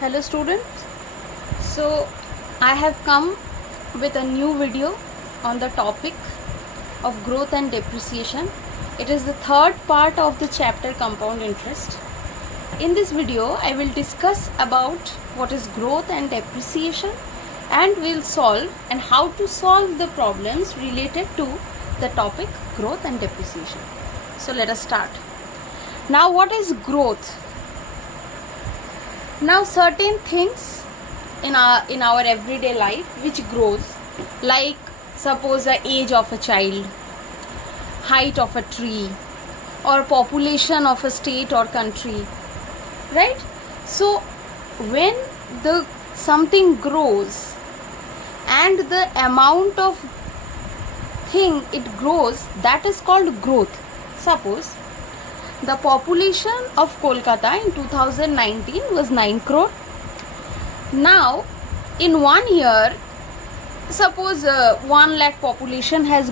Hello students. So I have come with a new video on the topic of growth and depreciation. It is the third part of the chapter compound interest. In this video I will discuss about what is growth and depreciation, and we'll solve and how to solve the problems related to the topic growth and depreciation. So let us start. Now what is growth? Now certain things in our everyday life which grows, like suppose the age of a child, height of a tree, or population of a state or country, right? So when the something grows and the amount of thing it grows, that is called growth. Suppose the population of Kolkata in 2019 was 9 crore. Now, in 1 year, suppose 1 lakh population has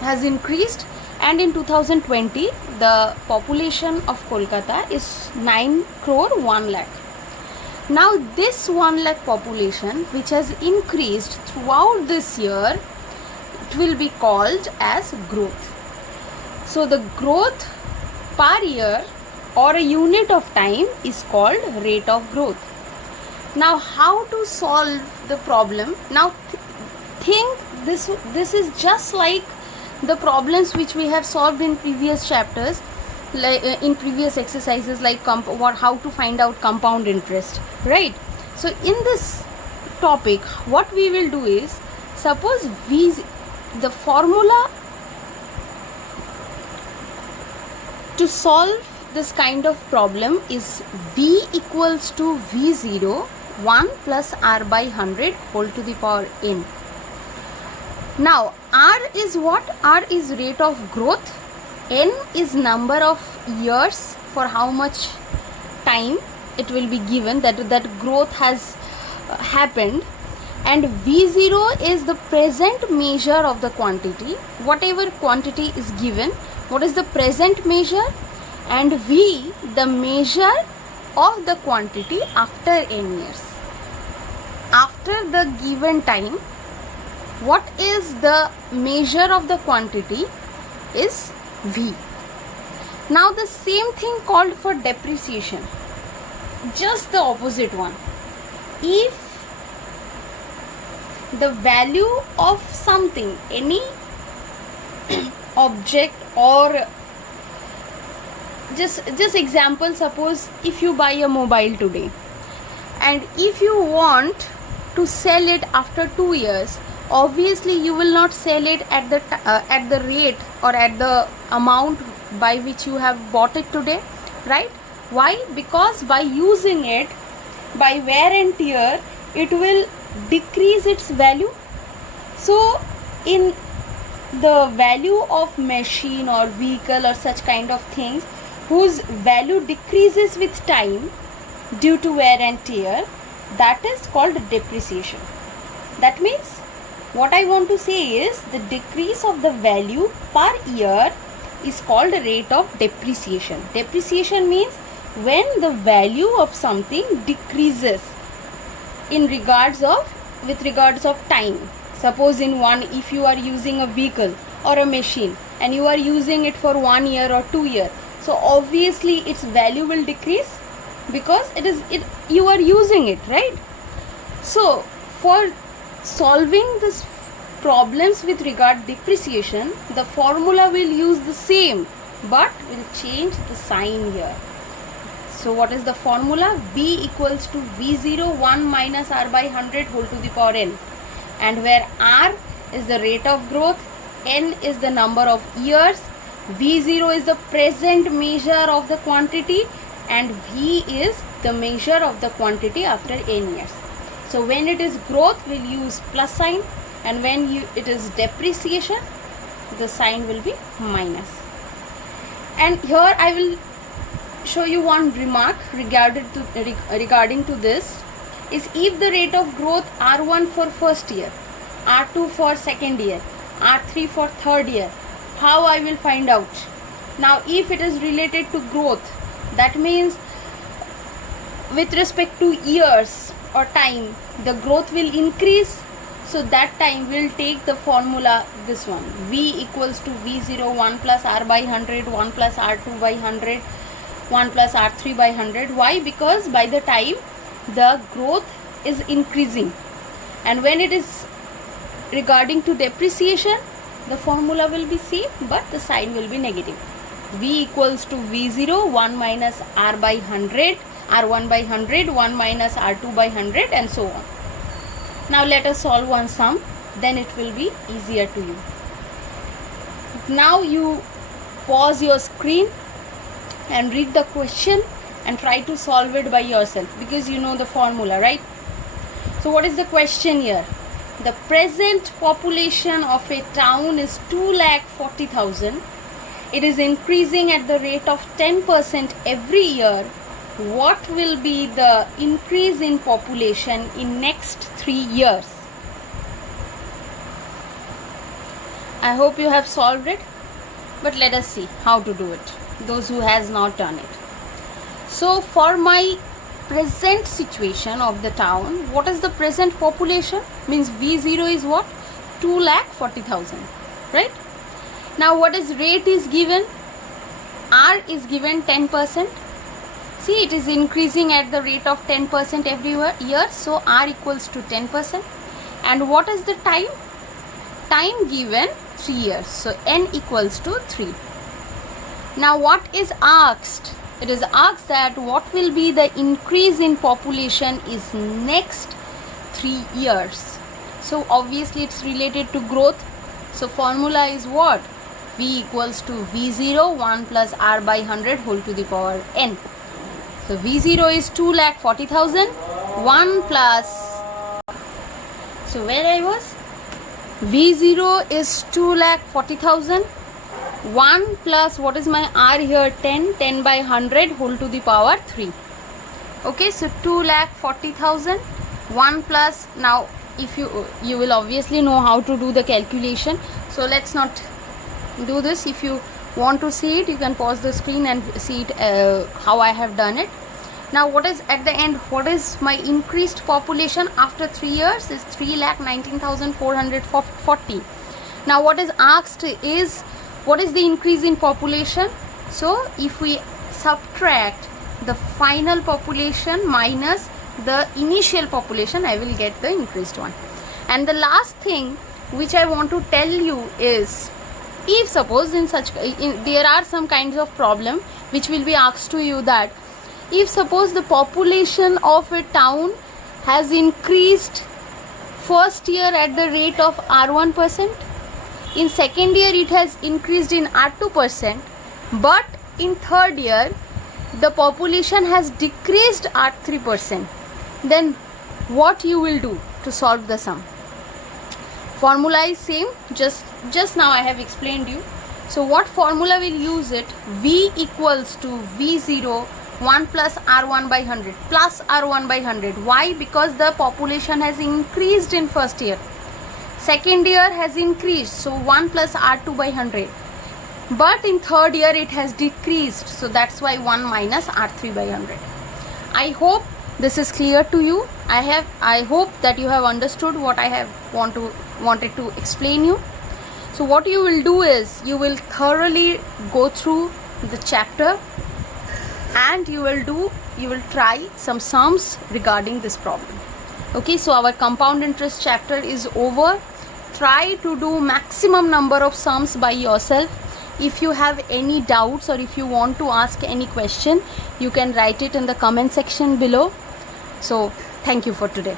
has increased, and in 2020 the population of Kolkata is 9 crore 1 lakh. Now, this 1 lakh population which has increased throughout this year, it will be called as growth. So the growth per year or a unit of time is called rate of growth. Now how to solve the problem? Now think this is just like the problems which we have solved in previous chapters, like in previous exercises, like how to find out compound interest, right? So in this topic what we will do is, suppose the formula to solve this kind of problem is V equals to V0 1 plus R by 100 whole to the power n. Now R is what? R is rate of growth, n is number of years, for how much time it will be given that growth has happened, and V0 is the present measure of the quantity. Whatever quantity is given, what is the present measure, and V the measure of the quantity after n years. After the given time, what is the measure of the quantity is V. Now the same thing called for depreciation, just the opposite one. If the value of something, any object, or just example, suppose if you buy a mobile today and if you want to sell it after 2 years, obviously you will not sell it at the rate or at the amount by which you have bought it today, right? Why? Because by using it, by wear and tear, it will decrease its value. So in the value of machine or vehicle or such kind of things whose value decreases with time due to wear and tear, that is called depreciation. That means what I want to say is the decrease of the value per year is called rate of depreciation. Depreciation means when the value of something decreases with regards of time. Suppose if you are using a vehicle or a machine and you are using it for 1 year or 2 years, so obviously its value will decrease because you are using it, right? So for solving this problems with regard depreciation, the formula will use the same but will change the sign here. So what is the formula? V equals to V0 1 minus R by 100 whole to the power n, and where R is the rate of growth, n is the number of years, V0 is the present measure of the quantity, and V is the measure of the quantity after n years. So when it is growth, we'll use plus sign, and when it is depreciation, the sign will be minus. And here I will show you one remark regarding to this, is if the rate of growth R1 for first year, R2 for second year, R3 for third year, how I will find out? Now if it is related to growth, that means with respect to years or time, the growth will increase. So that time we'll take the formula, this one, V equals to V0 1 plus R by 100, 1 plus R2 by 100, 1 plus R3 by 100. Why? Because by the time the growth is increasing, and when it is regarding to depreciation, the formula will be same but the sign will be negative. V equals to V0 1 minus R by 100, R1 by 100, 1 minus R2 by 100, and so on. Now let us solve one sum, then it will be easier to you. Now you pause your screen and read the question and try to solve it by yourself, because you know the formula, right? So what is the question here? The present population of a town is 2,40,000. It is increasing at the rate of 10% every year. What will be the increase in population in next 3 years? I hope you have solved it, but let us see how to do it, those who has not done it. So for my present situation of the town, what is the present population? Means V0 is what? 2,40,000, right? Now what is rate is given? R is given 10%. See, it is increasing at the rate of 10% every year, so R equals to 10%. And what is the time? Time given 3 years, so N equals to 3. Now what is asked? It is asked that what will be the increase in population is next 3 years. So obviously it's related to growth. So formula is what? V equals to V0 1 plus R by 100 whole to the power N. So V0 is 2,40,000, 1 plus, so where I was? V0 is 2,40,000, 1 plus, what is my R here? 10 by 100 whole to the power 3. Okay, so 2,40,000, 1 plus, now if you will obviously know how to do the calculation. So let's not do this. If you want to see it, you can pause the screen and see it how I have done it. Now what is at the end, what is my increased population after 3 years is 3,19,440. Now what is asked is what is the increase in population. So if we subtract the final population minus the initial population, I will get the increased one. And the last thing which I want to tell you is, if suppose there are some kinds of problem which will be asked to you, that if suppose the population of a town has increased first year at the rate of R1%, in second year it has increased in R2%, but in third year the population has decreased R3%, then what you will do to solve the sum? Formula is same, just now I have explained you. So what formula will use it? V equals to V0 1 plus R1 by 100 plus R1 by 100. Why? Because the population has increased in first year, second year has increased, so 1 plus R2 by 100, but in third year it has decreased, so that's why 1 minus R3 by 100. I hope this is clear to you. I hope that you have understood what I have wanted to explain you. So what you will do is you will thoroughly go through the chapter and you will try some sums regarding this problem. Okay, so our compound interest chapter is over. Try to do maximum number of sums by yourself. If you have any doubts or if you want to ask any question, you can write it in the comment section below. So thank you for today.